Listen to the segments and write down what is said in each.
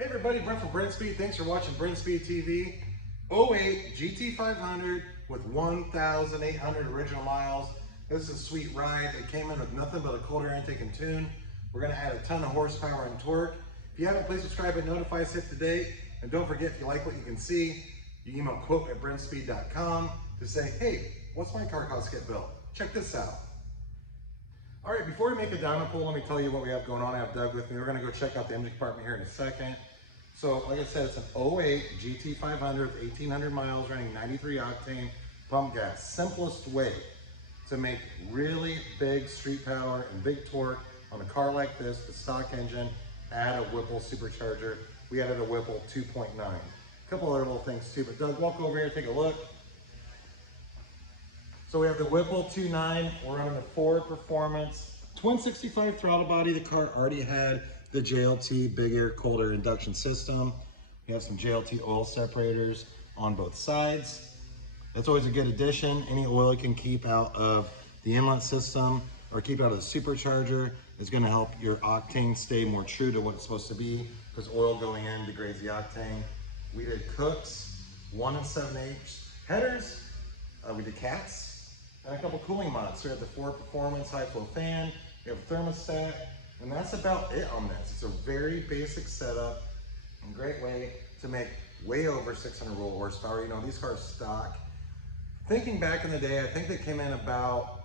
Hey everybody, Brent from Brenspeed. Thanks for watching Brenspeed TV. 08 GT500 with 1,800 original miles. This is a sweet ride. It came in with nothing but a cold air intake and tune. We're gonna add a ton of horsepower and torque. If you haven't, please subscribe and notify us if today. And don't forget, if you like what you can see, you email quote@brenspeed.com to say, hey, what's my car cost to get built? Check this out. All right, before we make a Dyno pull, let me tell you what we have going on. I have Doug with me. We're gonna go check out the engine compartment here in a second. So like I said, it's an 08 GT500 with 1,800 miles running 93 octane pump gas. Simplest way to make really big street power and big torque on a car like this, the stock engine, add a Whipple Supercharger. We added a Whipple 2.9. A couple other little things too, but Doug, walk over here, take a look. So we have the Whipple 2.9, we're running the Ford Performance, twin 65 throttle body. The car already had the JLT big air, cold air induction system. We have some JLT oil separators on both sides. That's always a good addition. Any oil you can keep out of the inlet system or keep out of the supercharger is gonna help your octane stay more true to what it's supposed to be, because oil going in degrades the octane. We did Kooks 1 7/8 headers. We did cats and a couple cooling mods. So we have the Ford Performance high flow fan, we have a thermostat, and that's about it on this. It's a very basic setup and great way to make way over 600 roll horsepower. You know, these cars stock. Thinking back in the day, I think they came in about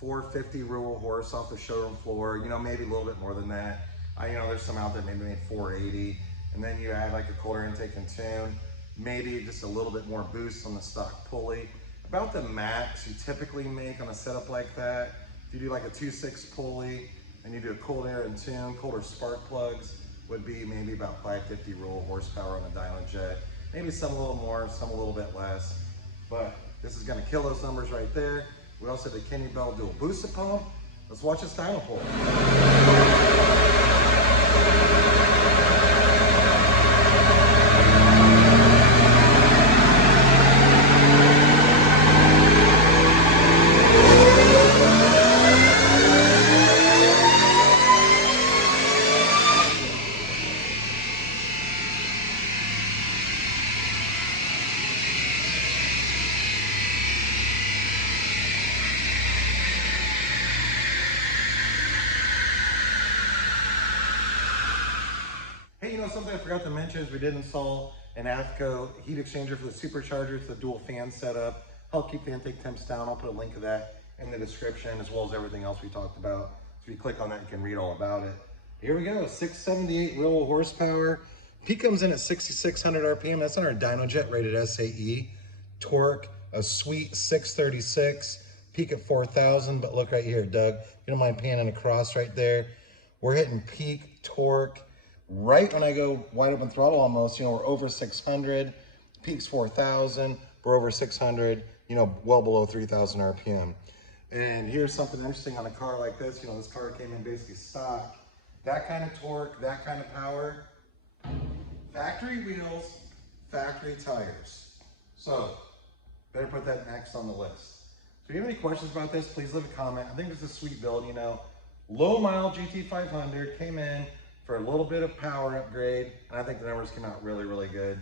450 roll horse off the showroom floor. You know, maybe a little bit more than that. You know, there's some out there maybe made 480. And then you add like a cold air intake and tune, maybe just a little bit more boost on the stock pulley. About the max you typically make on a setup like that, if you do like a 2.6 pulley and you do a cold air and tune, cold air spark plugs, would be maybe about 550 roll horsepower on a Dyno jet. Maybe some a little more, some a little bit less. But this is gonna kill those numbers right there. We also did the Kenny Bell dual boosted pump. Let's watch this Dyno pull. Hey, you know something I forgot to mention is we did install an AFCO heat exchanger for the supercharger. It's a dual fan setup. Help keep the intake temps down. I'll put a link to that in the description, as well as everything else we talked about. So if you click on that, you can read all about it. Here we go, 678 real horsepower. Peak comes in at 6,600 RPM. That's on our Dyno jet rated SAE. Torque, a sweet 636. Peak at 4,000, but look right here, Doug. You don't mind panning across right there. We're hitting peak torque right when I go wide open throttle almost. You know, we're over 600, peak's 4,000, we're over 600, you know, well below 3,000 RPM. And here's something interesting on a car like this. You know, this car came in basically stock. That kind of torque, that kind of power, factory wheels, factory tires. So, better put that next on the list. So if you have any questions about this, please leave a comment. I think it's a sweet build, you know. Low mile GT500 came in for a little bit of power upgrade, and I think the numbers came out really, really good.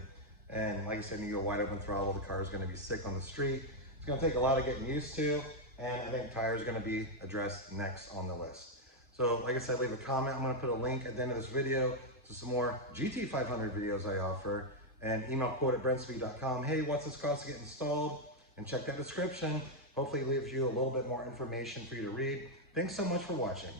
And like I said, when you go wide open throttle, the car is gonna be sick on the street. It's gonna take a lot of getting used to, and I think tires are gonna be addressed next on the list. So like I said, leave a comment. I'm gonna put a link at the end of this video to some more GT500 videos I offer, and email quote@brenspeed.com. Hey, what's this cost to get installed? And check that description. Hopefully it leaves you a little bit more information for you to read. Thanks so much for watching.